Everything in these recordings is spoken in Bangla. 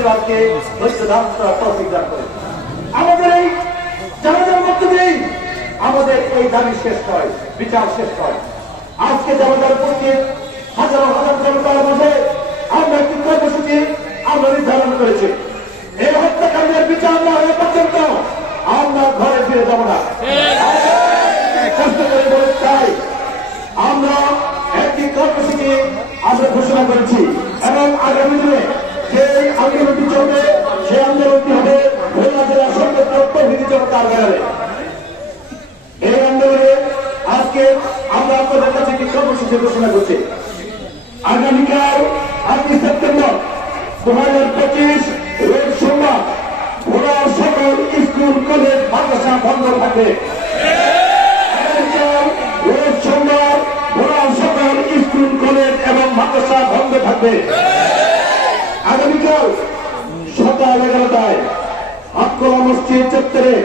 পরিবারকে ধৈর্য ধারণ করার তৌফিক দান করে। আমাদের এই জানাজার মধ্য দিয়েই আমাদের এই দাবি শেষ হয়, বিচার শেষ হয়। আজকে জানাজার উপস্থিত হাজার হাজার জনতার মাঝে আমরা একটি কর্মসূচি আমরা নির্ধারণ করেছি। এই হত্যাকাণ্ডের বিচার না হওয়া পর্যন্ত আমরা ঘরে ফিরে যাব না। কষ্ট করে বলে চাই আমরা একটি কর্মসূচি আমরা ঘোষণা করেছি এবং আগামী দিনে যে আন্দোলনটি চলবে সেই আন্দোলনটি হবে খুলনা জেলা সর্বত্র প্রভৃতি জনতার ব্যাপারে। এই আন্দোলনে আজকে আমরা আপনাদের কাছে একটি কর্মসূচি ঘোষণা করছি। আগামীকাল 8 সেপ্টেম্বর 2025 রোজ সোমবার ভোলার সকল স্কুল কলেজ মাদ্রাসা বন্ধ থাকবে। রোজ সোমবার ভোলার সকল স্কুল কলেজ এবং মাদ্রাসা বন্ধ থাকবে। আগামীকাল সকাল 11টায় আটকলা মসজিদ চত্বরে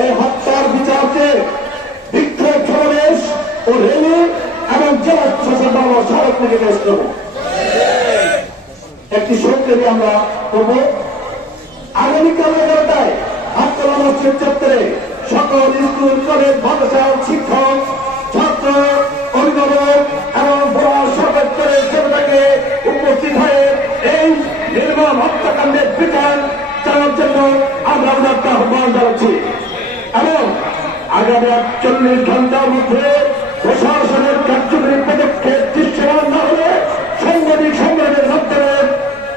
এই হত্যার বিচারকে বিক্ষোভ সমাবেশ ও রেলি এবং জেলা প্রশাসন বাংলা সড়ক থেকে পেশ করব। একটি শোকরেলি আমরা করব। আগামীকাল 11টায় আটকলা মসজিদ চত্বরে সকল স্কুল কলেজ মাদ্রাসা শিক্ষক ছাত্র অভিভাবক এবং বড় সরকারের জনতাকে উপস্থিত হয়ে এই নির্মম হত্যাকাণ্ডের বিচার চালার জন্য আমরা একটা আহ্বান জানাচ্ছি এবং আগামী 48 ঘন্টার মধ্যে প্রশাসনের কার্যকরী পদক্ষেপ দৃশ্যমান না হলে সাংবাদিক সংগ্রামের মাধ্যমে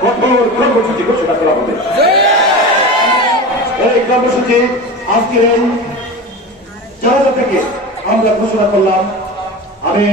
কঠোর কর্মসূচি ঘোষণা করা হবে। এই কর্মসূচি আজকের এই জানাজা থেকে আমরা ঘোষণা করলাম। আমি